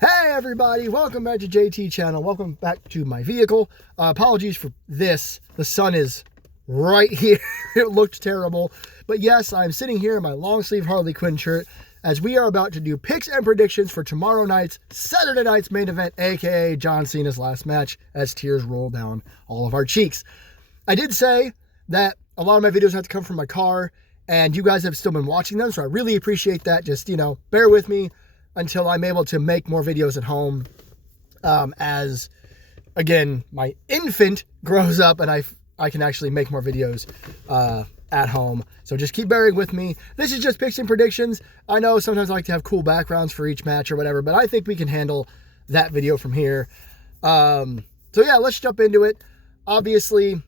Hey everybody, welcome back to JT channel. Welcome back to my vehicle. Apologies for this. The sun is right here. It looked terrible. But yes, I'm sitting here in my long sleeve Harley Quinn shirt as we are about to do picks and predictions for tomorrow night's Saturday night's main event, aka John Cena's last match, as tears roll down all of our cheeks. I did say that a lot of my videos have to come from my car, and you guys have still been watching them, so I really appreciate that. Just, bear with me until I'm able to make more videos at home as, again, my infant grows up and I can actually make more videos at home. So just keep bearing with me. This is just picks and predictions. I know sometimes I like to have cool backgrounds for each match or whatever, but I think we can handle that video from here. So yeah, let's jump into it. Obviously,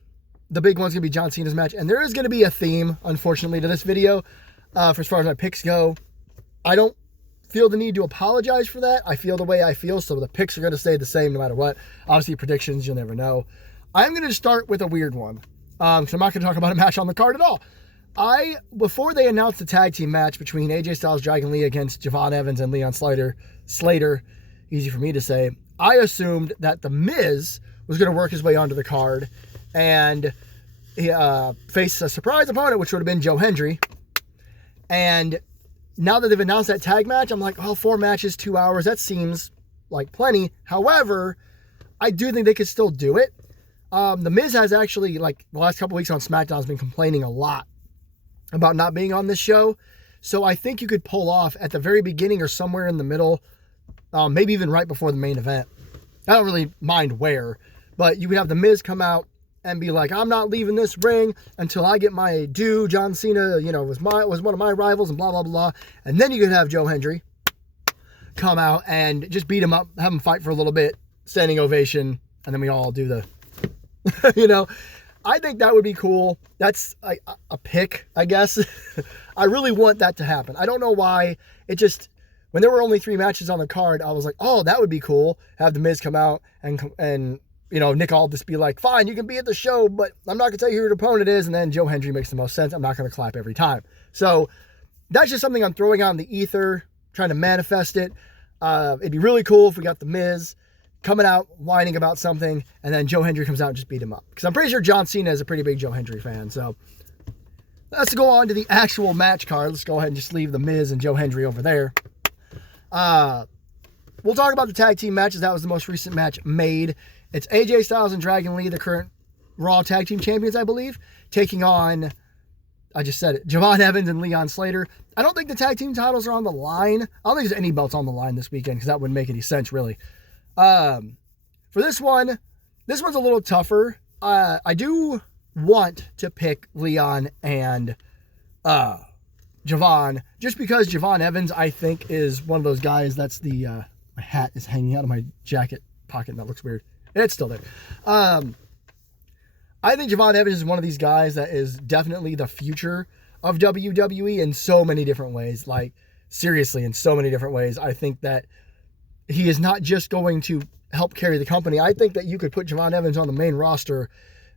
the big one's going to be John Cena's match, and there is going to be a theme, unfortunately, to this video for as far as my picks go. I don't feel the need to apologize for that. I feel the way I feel, so the picks are going to stay the same no matter what. Obviously, predictions, you'll never know. I'm going to start with a weird one. So I'm not going to talk about a match on the card at all. Before they announced the tag team match between AJ Styles, Dragon Lee against Javon Evans and Leon Slater, easy for me to say, I assumed that The Miz was going to work his way onto the card and face a surprise opponent, which would have been Joe Hendry. And now that they've announced that tag match, I'm like, oh, 4 matches, 2 hours. That seems like plenty. However, I do think they could still do it. The Miz has actually, like, the last couple weeks on SmackDown has been complaining a lot about not being on this show. So I think you could pull off at the very beginning or somewhere in the middle, maybe even right before the main event. I don't really mind where, but you could have the Miz come out and be like, I'm not leaving this ring until I get my due. John Cena, was one of my rivals and blah, blah, blah. And then you could have Joe Hendry come out and just beat him up, have him fight for a little bit, standing ovation, and then we all do the, I think that would be cool. That's a pick, I guess. I really want that to happen. I don't know why. It just, when there were only 3 matches on the card, I was like, oh, that would be cool. Have the Miz come out and Nick Aldis be like, fine, you can be at the show, but I'm not going to tell you who your opponent is. And then Joe Hendry makes the most sense. I'm not going to clap every time. So that's just something I'm throwing out in the ether, trying to manifest it. It'd be really cool if we got the Miz coming out, whining about something, and then Joe Hendry comes out and just beat him up. Because I'm pretty sure John Cena is a pretty big Joe Hendry fan. So let's go on to the actual match card. Let's go ahead and just leave the Miz and Joe Hendry over there. We'll talk about the tag team matches. That was the most recent match made. It's AJ Styles and Dragon Lee, the current Raw Tag Team Champions, I believe, taking on, I just said it, Javon Evans and Leon Slater. I don't think the tag team titles are on the line. I don't think there's any belts on the line this weekend because that wouldn't make any sense, really. For this one's a little tougher. I do want to pick Leon and Javon, just because Javon Evans, I think, is one of those guys that's the, my hat is hanging out of my jacket pocket, and that looks weird. It's still there. I think Javon Evans is one of these guys that is definitely the future of WWE in so many different ways. Like, seriously, in so many different ways. I think that he is not just going to help carry the company. I think that you could put Javon Evans on the main roster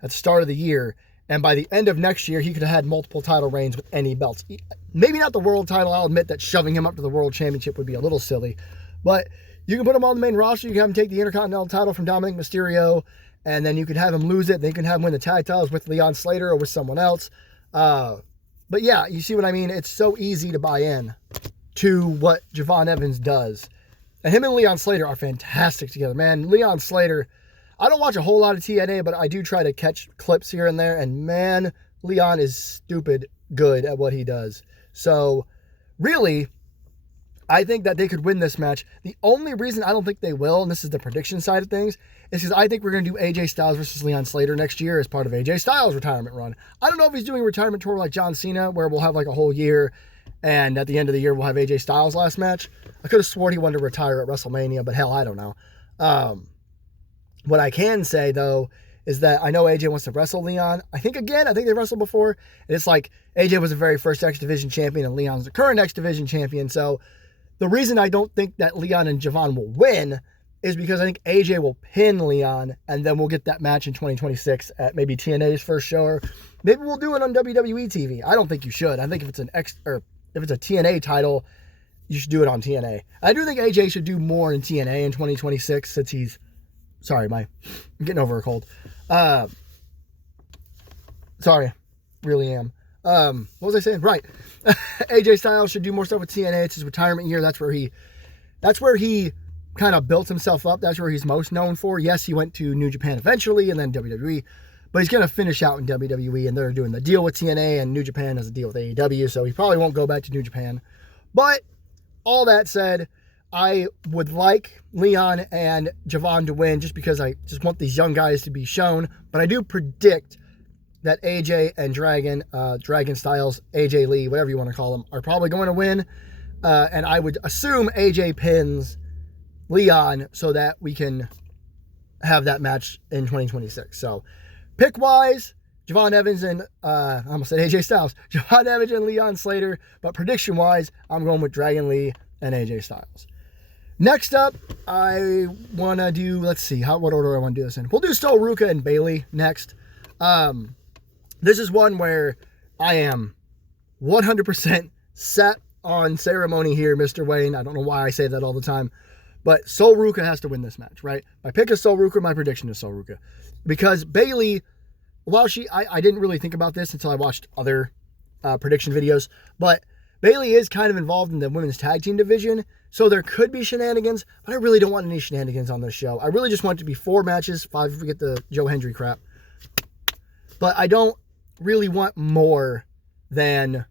at the start of the year, and by the end of next year, he could have had multiple title reigns with any belts. Maybe not the world title. I'll admit that shoving him up to the world championship would be a little silly, but you can put him on the main roster. You can have him take the Intercontinental title from Dominic Mysterio, and then you could have him lose it. Then you can have him win the tag titles with Leon Slater or with someone else. But yeah, you see what I mean? It's so easy to buy in to what Javon Evans does. And him and Leon Slater are fantastic together, man. Leon Slater, I don't watch a whole lot of TNA, but I do try to catch clips here and there. And man, Leon is stupid good at what he does. So really, I think that they could win this match. The only reason I don't think they will, and this is the prediction side of things, is because I think we're going to do AJ Styles versus Leon Slater next year as part of AJ Styles' retirement run. I don't know if he's doing a retirement tour like John Cena, where we'll have like a whole year, and at the end of the year, we'll have AJ Styles' last match. I could have sworn he wanted to retire at WrestleMania, but hell, I don't know. What I can say, though, is that I know AJ wants to wrestle Leon. I think they wrestled before, and it's like AJ was the very first X Division champion, and Leon's the current X Division champion, so the reason I don't think that Leon and Javon will win is because I think AJ will pin Leon, and then we'll get that match in 2026 at maybe TNA's first show, or maybe we'll do it on WWE TV. I don't think you should. I think if it's a TNA title you should do it on TNA. I do think AJ should do more in TNA in 2026 since he's, sorry, I'm getting over a cold. Sorry, really am. What was I saying? Right. AJ Styles should do more stuff with TNA. It's his retirement year. That's where he kind of built himself up. That's where he's most known for. Yes, he went to New Japan eventually and then WWE, but he's going to finish out in WWE, and they're doing the deal with TNA, and New Japan has a deal with AEW, so he probably won't go back to New Japan. But all that said, I would like Leon and Javon to win just because I just want these young guys to be shown. But I do predict that AJ and Dragon Styles, AJ Lee, whatever you want to call them, are probably going to win. And I would assume AJ pins Leon so that we can have that match in 2026. So pick-wise, Javon Evans and, I almost said AJ Styles, Javon Evans and Leon Slater. But prediction-wise, I'm going with Dragon Lee and AJ Styles. Next up, I want to do, let's see, what order I want to do this in. We'll do Sol Ruca and Bayley next. This is one where I am 100% set on ceremony here, Mr. Wayne. I don't know why I say that all the time. But Sol Ruca has to win this match, right? My pick is Sol Ruca. My prediction is Sol Ruca. Because Bayley, while I didn't really think about this until I watched other prediction videos, but Bayley is kind of involved in the women's tag team division, so there could be shenanigans, but I really don't want any shenanigans on this show. I really just want it to be 4 matches, 5 if we get the Joe Hendry crap. But I don't really want more than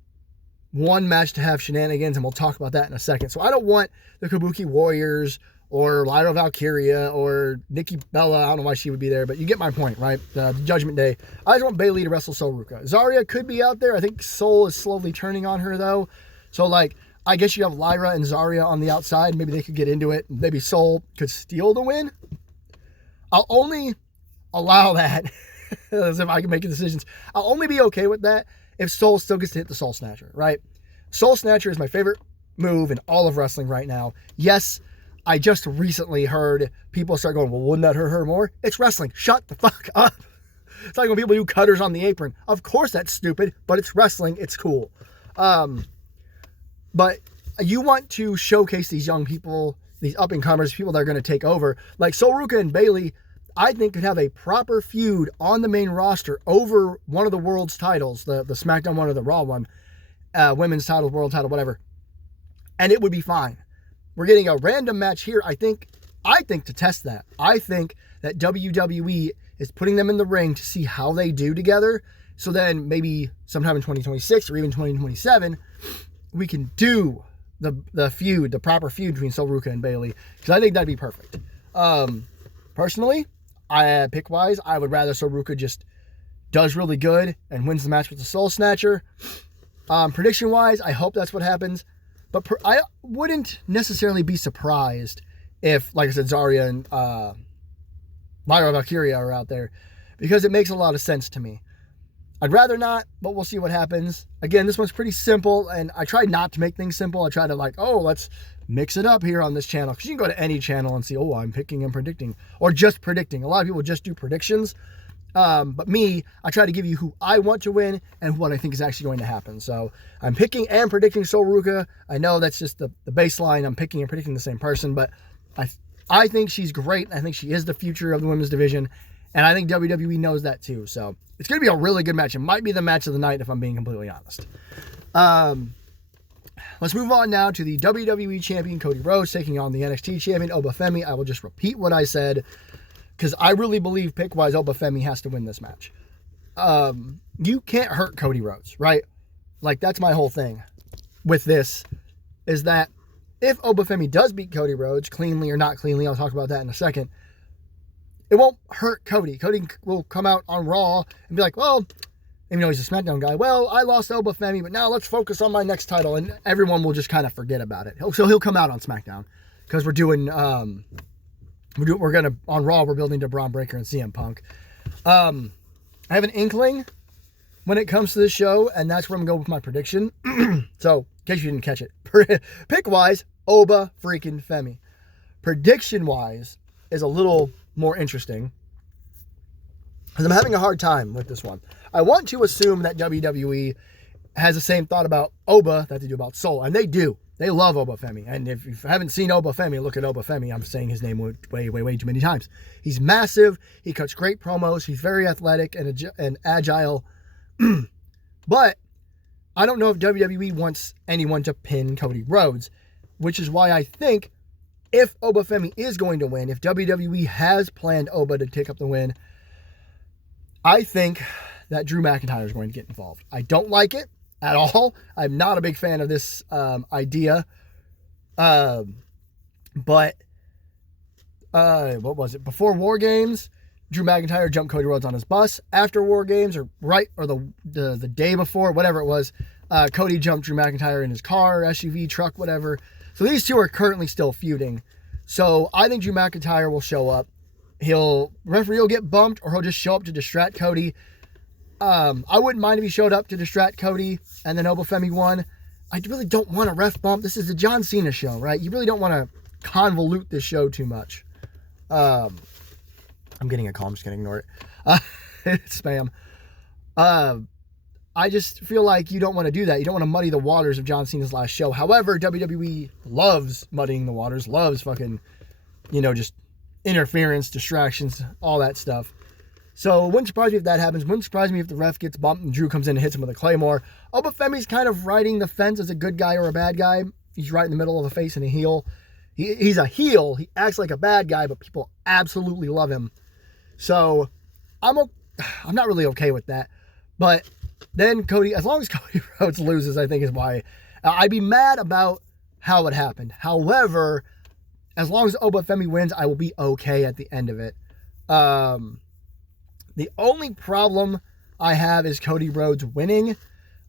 1 match to have shenanigans, and we'll talk about that in a second. So I don't want the Kabuki Warriors or Lyra Valkyria or Nikki Bella. I don't know why she would be there, but you get my point, right? The Judgment Day. I just want Bayley to wrestle Sol Ruca. Zarya could be out there. I think Sol is slowly turning on her, though. So, like, I guess you have Lyra and Zarya on the outside. Maybe they could get into it. Maybe Sol could steal the win. I'll only allow that as if I can make decisions. I'll only be okay with that if Sol still gets to hit the Soul Snatcher, right? Soul Snatcher is my favorite move in all of wrestling right now. Yes, I just recently heard people start going, well, wouldn't that hurt her more? It's wrestling. Shut the fuck up. It's like when people do cutters on the apron. Of course that's stupid, but it's wrestling. It's cool. But you want to showcase these young people, these up-and-comers, people that are going to take over. Like Sol Ruca and Bayley, I think could have a proper feud on the main roster over one of the world's titles, the SmackDown one or the Raw one, women's title, world title, whatever. And it would be fine. We're getting a random match here. I think to test that. I think that WWE is putting them in the ring to see how they do together. So then maybe sometime in 2026 or even 2027, we can do the feud, the proper feud between Sol Ruca and Bayley. Because I think that'd be perfect. Personally, pick-wise, I would rather Sol Ruca just does really good and wins the match with the Soul Snatcher. Prediction-wise, I hope that's what happens. But I wouldn't necessarily be surprised if, like I said, Zarya and Lyra Valkyria are out there, because it makes a lot of sense to me. I'd rather not, but we'll see what happens. Again, this one's pretty simple, and I try not to make things simple. I try to let's mix it up here on this channel, because you can go to any channel and see, I'm picking and predicting, or just predicting. A lot of people just do predictions. But me, I try to give you who I want to win and what I think is actually going to happen. So I'm picking and predicting Sol Ruca. I know that's just the baseline. I'm picking and predicting the same person, but I think she's great. I think she is the future of the women's division, and I think WWE knows that too. So it's going to be a really good match. It might be the match of the night if I'm being completely honest. Let's move on now to the WWE Champion Cody Rhodes taking on the NXT Champion Obafemi. I will just repeat what I said, because I really believe pick-wise Obafemi has to win this match. You can't hurt Cody Rhodes, right? Like, that's my whole thing with this, is that if Obafemi does beat Cody Rhodes, cleanly or not cleanly, I'll talk about that in a second, it won't hurt Cody. Cody will come out on Raw and be like, well, even though he's a SmackDown guy, well, I lost to Obafemi, but now let's focus on my next title, and everyone will just kind of forget about it. So he'll come out on SmackDown, because we're doing... We're going to, on Raw, we're building to Braun Breaker and CM Punk. I have an inkling when it comes to this show, and that's where I'm going with my prediction. So, in case you didn't catch it, pick-wise, Oba freaking Femi. Prediction-wise is a little more interesting, because I'm having a hard time with this one. I want to assume that WWE has the same thought about Oba that they do about Sol, and they do. They love Obafemi. And if you haven't seen Obafemi, look at Obafemi. I'm saying his name way too many times. He's massive. He cuts great promos. He's very athletic and agile. But I don't know if WWE wants anyone to pin Cody Rhodes, which is why I think if Obafemi is going to win, if WWE has planned Oba to take up the win, I think that Drew McIntyre is going to get involved. I don't like it at all. I'm not a big fan of this idea. But what was it? Before War Games, Drew McIntyre jumped Cody Rhodes on his bus. After War Games, or the day before, whatever it was, Cody jumped Drew McIntyre in his car, SUV, truck, whatever. So these two are currently still feuding. So I think Drew McIntyre will show up. Referee will get bumped, or he'll just show up to distract Cody. I wouldn't mind if he showed up to distract Cody and then Obafemi won. I really don't want a ref bump. This is the John Cena show, right? You really don't want to convolute this show too much. I'm getting a call. I'm just going to ignore it. It's spam. I just feel like you don't want to do that. You don't want to muddy the waters of John Cena's last show. However, WWE loves muddying the waters, loves fucking, just interference, distractions, all that stuff. So it wouldn't surprise me if that happens. Wouldn't surprise me if the ref gets bumped and Drew comes in and hits him with a Claymore. Obafemi's kind of riding the fence as a good guy or a bad guy. He's right in the middle of a face and a heel. He's a heel. He acts like a bad guy, but people absolutely love him. So I'm not really okay with that. But then as long as Cody Rhodes loses, I think is why I'd be mad about how it happened. However, as long as Obafemi wins, I will be okay at the end of it. The only problem I have is Cody Rhodes winning.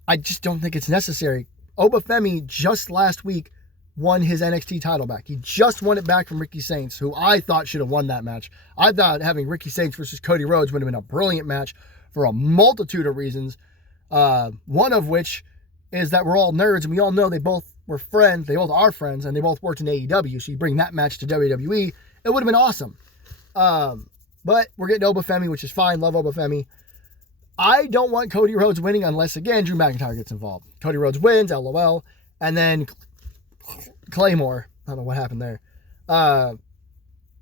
I just don't think it's necessary. Obafemi just last week won his NXT title back. He just won it back from Ricky Saints, who I thought should have won that match. I thought having Ricky Saints versus Cody Rhodes would have been a brilliant match for a multitude of reasons. One of which is that we're all nerds and we all know they both were friends. They both are friends and they both worked in AEW. So you bring that match to WWE, it would have been awesome. But we're getting Obafemi, which is fine. Love Obafemi. I don't want Cody Rhodes winning unless, again, Drew McIntyre gets involved. Cody Rhodes wins, LOL. And then Claymore. I don't know what happened there.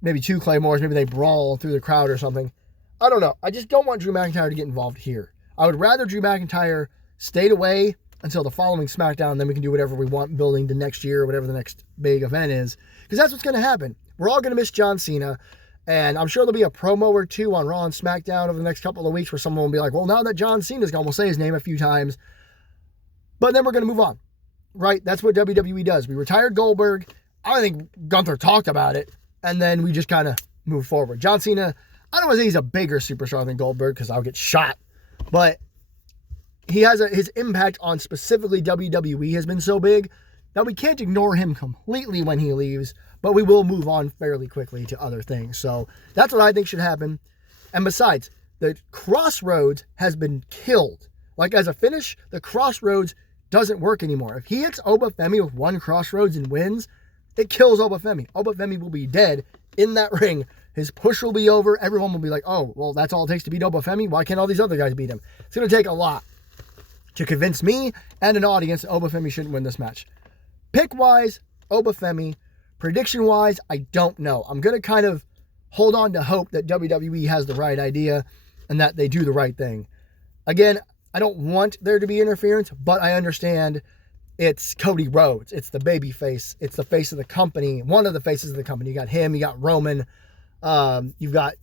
Maybe 2 Claymores. Maybe they brawl through the crowd or something. I don't know. I just don't want Drew McIntyre to get involved here. I would rather Drew McIntyre stayed away until the following SmackDown, and then we can do whatever we want building to next year or whatever the next big event is. Because that's what's going to happen. We're all going to miss John Cena. And I'm sure there'll be a promo or two on Raw and SmackDown over the next couple of weeks where someone will be like, well, now that John Cena's gone, we'll say his name a few times. But then we're going to move on, right? That's what WWE does. We retired Goldberg. I think Gunther talked about it. And then we just kind of move forward. John Cena, I don't want to say he's a bigger superstar than Goldberg because I'll get shot. But he has his impact on specifically WWE has been so big that we can't ignore him completely when he leaves. But we will move on fairly quickly to other things. So that's what I think should happen. And besides, the Crossroads has been killed. Like as a finish, the Crossroads doesn't work anymore. If he hits Obafemi with 1 Crossroads and wins, it kills Obafemi. Obafemi will be dead in that ring. His push will be over. Everyone will be like, oh, well, that's all it takes to beat Obafemi. Why can't all these other guys beat him? It's going to take a lot to convince me and an audience that Obafemi shouldn't win this match. Pick-wise, Obafemi. Prediction-wise, I don't know. I'm going to kind of hold on to hope that WWE has the right idea and that they do the right thing. Again, I don't want there to be interference, but I understand it's Cody Rhodes. It's the baby face. It's the face of the company. One of the faces of the company. You got him. You got Roman. You've got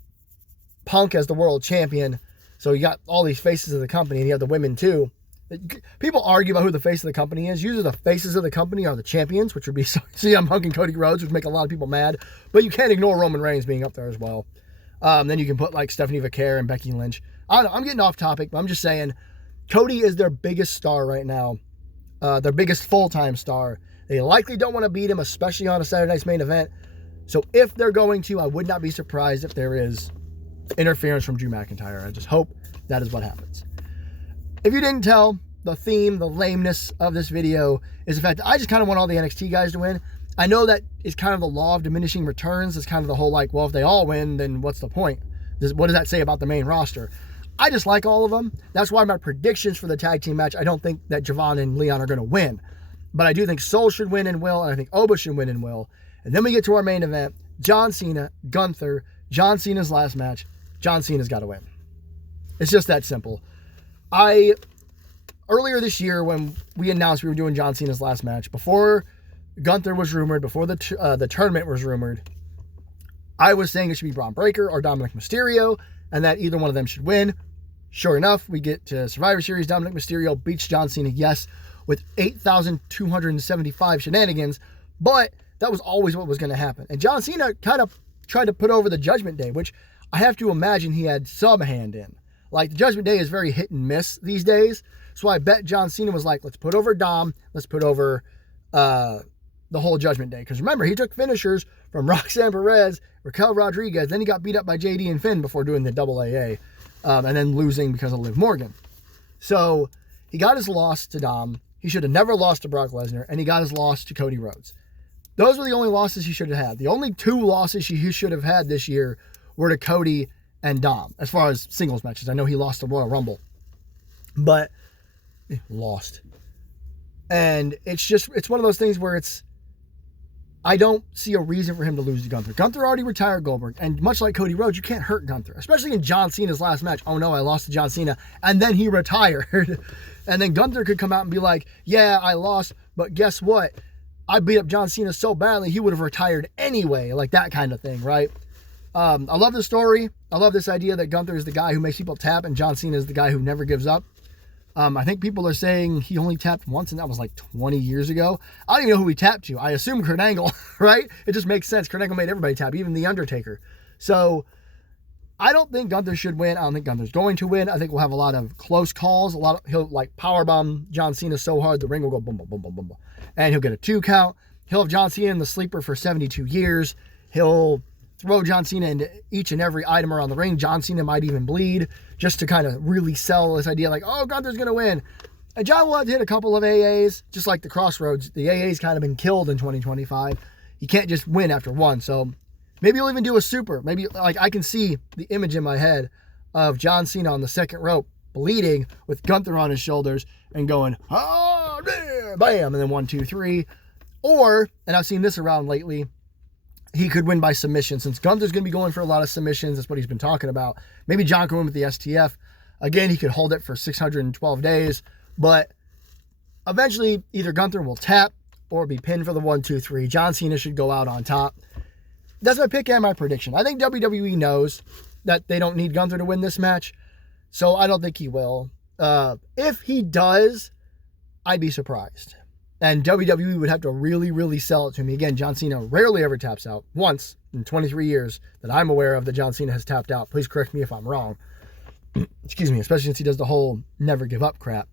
Punk as the world champion. So you got all these faces of the company, and you have the women too. People argue about who the face of the company is. Usually the faces of the company are the champions, which would be CM Punk and Cody Rhodes, which make a lot of people mad. But you can't ignore Roman Reigns being up there as well. Then you can put like Stephanie Vaquer and Becky Lynch. I don't know, I'm getting off topic, but I'm just saying Cody is their biggest star right now. Their biggest full-time star. They likely don't want to beat him, especially on a Saturday Night's Main Event. So if they're going to, I would not be surprised if there is interference from Drew McIntyre. I just hope that is what happens. If you didn't tell, the theme, the lameness of this video is the fact that I just kind of want all the NXT guys to win. I know that is kind of the law of diminishing returns. It's kind of the whole like, well, if they all win, then what's the point? What does that say about the main roster? I just like all of them. That's why my predictions for the tag team match, I don't think that Javon and Leon are going to win. But I do think Soul should win and will, and I think Oba should win and will. And then we get to our main event, John Cena, Gunther, John Cena's last match. John Cena's got to win. It's just that simple. Earlier this year when we announced we were doing John Cena's last match, before Gunther was rumored, before the tournament was rumored, I was saying it should be Braun Breaker or Dominic Mysterio, and that either one of them should win. Sure enough, we get to Survivor Series. Dominic Mysterio beats John Cena, yes, with 8,275 shenanigans, but that was always what was going to happen. And John Cena kind of tried to put over the Judgment Day, which I have to imagine he had some hand in. Like, the Judgment Day is very hit and miss these days, so I bet John Cena was like, let's put over Dom, let's put over the whole Judgment Day. Because remember, he took finishers from Roxanne Perez, Raquel Rodriguez, then he got beat up by JD and Finn before doing the double AA, and then losing because of Liv Morgan. So he got his loss to Dom. He should have never lost to Brock Lesnar, and he got his loss to Cody Rhodes. Those were the only losses he should have had. The only two losses he should have had this year were to Cody and Dom, as far as singles matches. I know he lost the Royal Rumble, but lost. And it's one of those things where I don't see a reason for him to lose to Gunther. Gunther already retired Goldberg, and much like Cody Rhodes, you can't hurt Gunther, especially in John Cena's last match. Oh no, I lost to John Cena, and then he retired. And then Gunther could come out and be like, yeah, I lost, but guess what? I beat up John Cena so badly, he would have retired anyway, like that kind of thing, right? I love the story. I love this idea that Gunther is the guy who makes people tap, and John Cena is the guy who never gives up. I think people are saying he only tapped once, and that was like 20 years ago. I don't even know who he tapped to. I assume Kurt Angle, right? It just makes sense. Kurt Angle made everybody tap, even The Undertaker. So I don't think Gunther should win. I don't think Gunther's going to win. I think we'll have a lot of close calls. He'll like powerbomb John Cena so hard the ring will go boom, boom, boom, boom, boom, boom. And he'll get a 2 count. He'll have John Cena in the sleeper for 72 years. He'll throw John Cena into each and every item around the ring. John Cena might even bleed just to kind of really sell this idea like, oh, Gunther's going to win. And John will have to hit a couple of AAs, just like the Crossroads. The AA's kind of been killed in 2025. You can't just win after one. So maybe he'll even do a super. Maybe, like, I can see the image in my head of John Cena on the second rope bleeding with Gunther on his shoulders and going, oh, yeah, bam, and then 1, 2, 3. Or, and I've seen this around lately, he could win by submission. Since Gunther's going to be going for a lot of submissions, that's what he's been talking about. Maybe John can win with the STF. Again, he could hold it for 612 days. But eventually, either Gunther will tap or be pinned for the 1, 2, 3. John Cena should go out on top. That's my pick and my prediction. I think WWE knows that they don't need Gunther to win this match. So I don't think he will. If he does, I'd be surprised. And WWE would have to really, really sell it to me. Again, John Cena rarely ever taps out. Once in 23 years that I'm aware of that John Cena has tapped out. Please correct me if I'm wrong. Excuse me, especially since he does the whole never give up crap.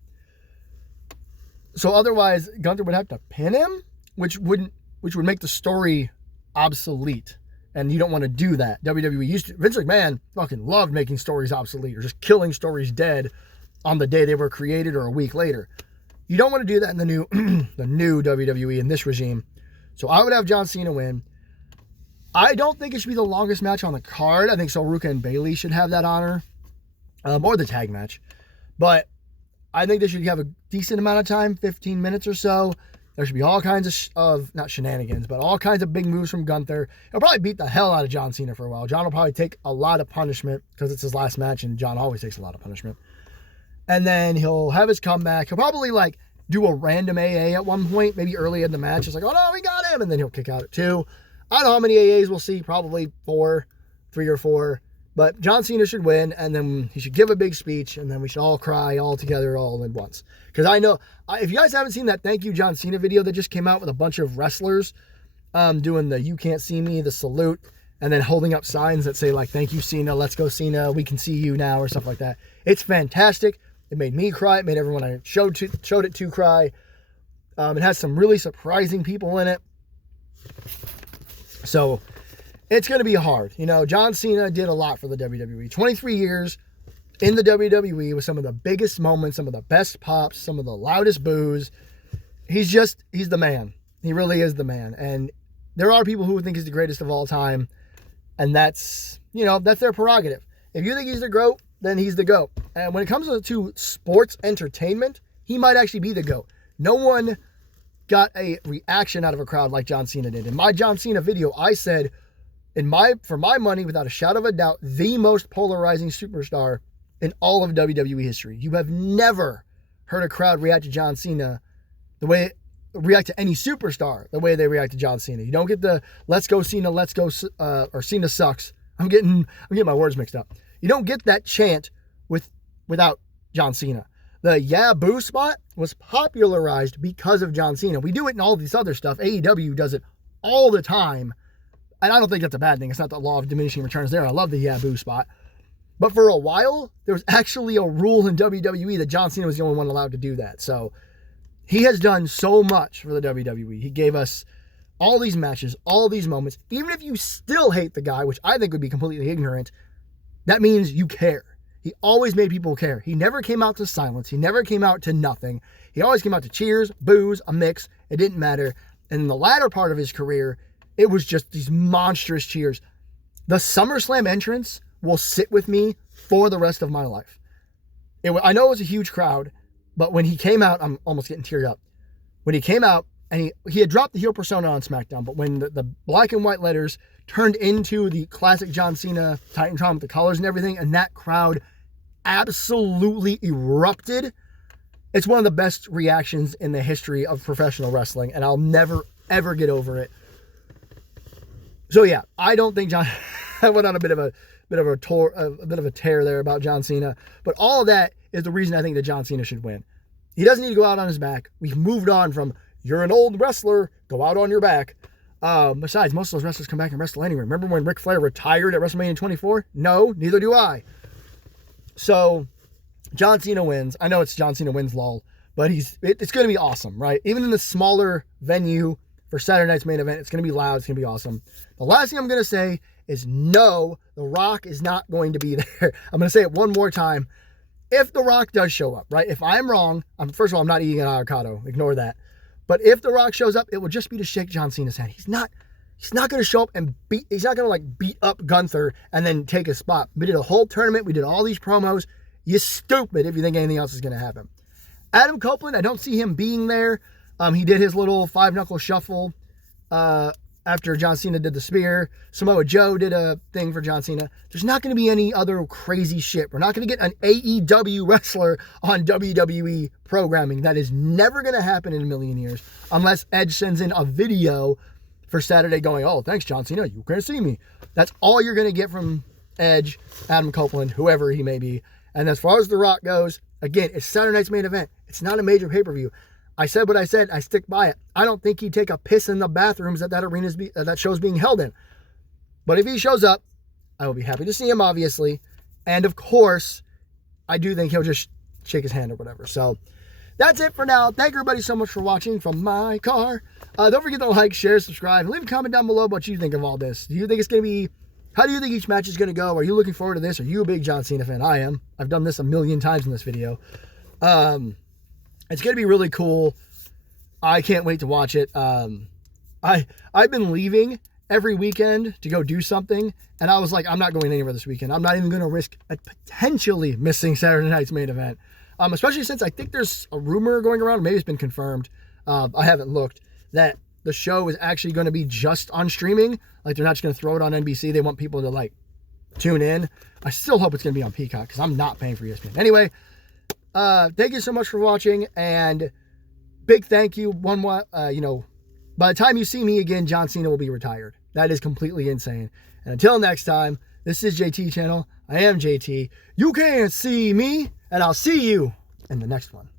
So otherwise, Gunther would have to pin him, which would make the story obsolete. And you don't want to do that. WWE used to, Vince McMahon fucking loved making stories obsolete or just killing stories dead on the day they were created or a week later. You don't want to do that in the new the new WWE in this regime. So I would have John Cena win. I don't think it should be the longest match on the card. I think Sol Ruca and Bayley should have that honor. Or the tag match. But I think they should have a decent amount of time, 15 minutes or so. There should be all kinds of not shenanigans, but all kinds of big moves from Gunther. He'll probably beat the hell out of John Cena for a while. John will probably take a lot of punishment because it's his last match, and John always takes a lot of punishment. And then he'll have his comeback. He'll probably like do a random AA at one point, maybe early in the match. It's like, oh no, we got him. And then he'll kick out at 2. I don't know how many AAs we'll see. Probably 4, 3 or 4. But John Cena should win, and then he should give a big speech, and then we should all cry all together all at once. Because I know, if you guys haven't seen that Thank You John Cena video that just came out with a bunch of wrestlers doing the You Can't See Me, the salute, and then holding up signs that say like, thank you Cena, let's go Cena, we can see you now, or stuff like that. It's fantastic. It made me cry. It made everyone I showed it to cry. It has some really surprising people in it. So it's going to be hard. You know, John Cena did a lot for the WWE. 23 years in the WWE with some of the biggest moments, some of the best pops, some of the loudest boos. He's the man. He really is the man. And there are people who think he's the greatest of all time. And that's their prerogative. If you think he's the GOAT, then he's the GOAT. And when it comes to sports entertainment, he might actually be the GOAT. No one got a reaction out of a crowd like John Cena did. In my John Cena video, I said, for my money, without a shadow of a doubt, the most polarizing superstar in all of WWE history. You have never heard a crowd react to John Cena react to any superstar the way they react to John Cena. You don't get the let's go Cena, let's go, or Cena sucks. I'm getting my words mixed up. You don't get that chant without John Cena. The yeah boo spot was popularized because of John Cena. We do it in all this other stuff. AEW does it all the time. And I don't think that's a bad thing. It's not the law of diminishing returns there. I love the yeah boo spot. But for a while, there was actually a rule in WWE that John Cena was the only one allowed to do that. So he has done so much for the WWE. He gave us all these matches, all these moments. Even if you still hate the guy, which I think would be completely ignorant, that means you care. He always made people care. He never came out to silence. He never came out to nothing. He always came out to cheers, boos, a mix. It didn't matter. And in the latter part of his career, it was just these monstrous cheers. The SummerSlam entrance will sit with me for the rest of my life. I know it was a huge crowd, but when he came out, I'm almost getting teared up. When he came out, and he had dropped the heel persona on SmackDown, but when the black and white letters turned into the classic John Cena Titantron with the colors and everything, and that crowd absolutely erupted, it's one of the best reactions in the history of professional wrestling, and I'll never, ever get over it. So yeah, I don't think I went on a bit of a tear there about John Cena, but all of that is the reason I think that John Cena should win. He doesn't need to go out on his back. We've moved on from you're an old wrestler, go out on your back. Besides, most of those wrestlers come back and wrestle anyway. Remember when Ric Flair retired at WrestleMania 24? No, neither do I. So John Cena wins. I know it's John Cena wins, lol, but it's going to be awesome, right? Even in the smaller venue for Saturday night's main event, it's going to be loud. It's going to be awesome. The last thing I'm going to say is no, The Rock is not going to be there. I'm going to say it one more time. If The Rock does show up, right? If I'm wrong, first of all, I'm not eating an avocado. Ignore that. But if The Rock shows up, it will just be to shake John Cena's hand. He's not going to show up and he's not going to beat up Gunther and then take a spot. We did a whole tournament. We did all these promos. You're stupid if you think anything else is going to happen. Adam Copeland, I don't see him being there. He did his little 5-knuckle shuffle after John Cena did the spear. Samoa Joe did a thing for John Cena. There's not going to be any other crazy shit. We're not going to get an AEW wrestler on WWE programming. That is never going to happen in a million years unless Edge sends in a video for Saturday going, oh, thanks, John Cena. You can't see me. That's all you're going to get from Edge, Adam Copeland, whoever he may be. And as far as The Rock goes, again, it's Saturday night's main event. It's not a major pay-per-view. I said what I said. I stick by it. I don't think he'd take a piss in the bathrooms that show's being held in. But if he shows up, I will be happy to see him, obviously. And of course, I do think he'll just shake his hand or whatever. So that's it for now. Thank everybody so much for watching from my car. Don't forget to like, share, subscribe, and leave a comment down below what you think of all this. Do you think it's going to be... How do you think each match is going to go? Are you looking forward to this? Are you a big John Cena fan? I am. I've done this a million times in this video. It's going to be really cool. I can't wait to watch it. I've been leaving every weekend to go do something, and I was like, I'm not going anywhere this weekend. I'm not even going to risk potentially missing Saturday night's main event. Especially since I think there's a rumor going around, maybe it's been confirmed, I haven't looked, that the show is actually going to be just on streaming. Like, they're not just going to throw it on NBC. They want people to, tune in. I still hope it's going to be on Peacock, because I'm not paying for ESPN. Anyway, thank you so much for watching, and big thank you. By the time you see me again, John Cena will be retired. That is completely insane. And until next time, this is JT Channel. I am JT. You can't see me, and I'll see you in the next one.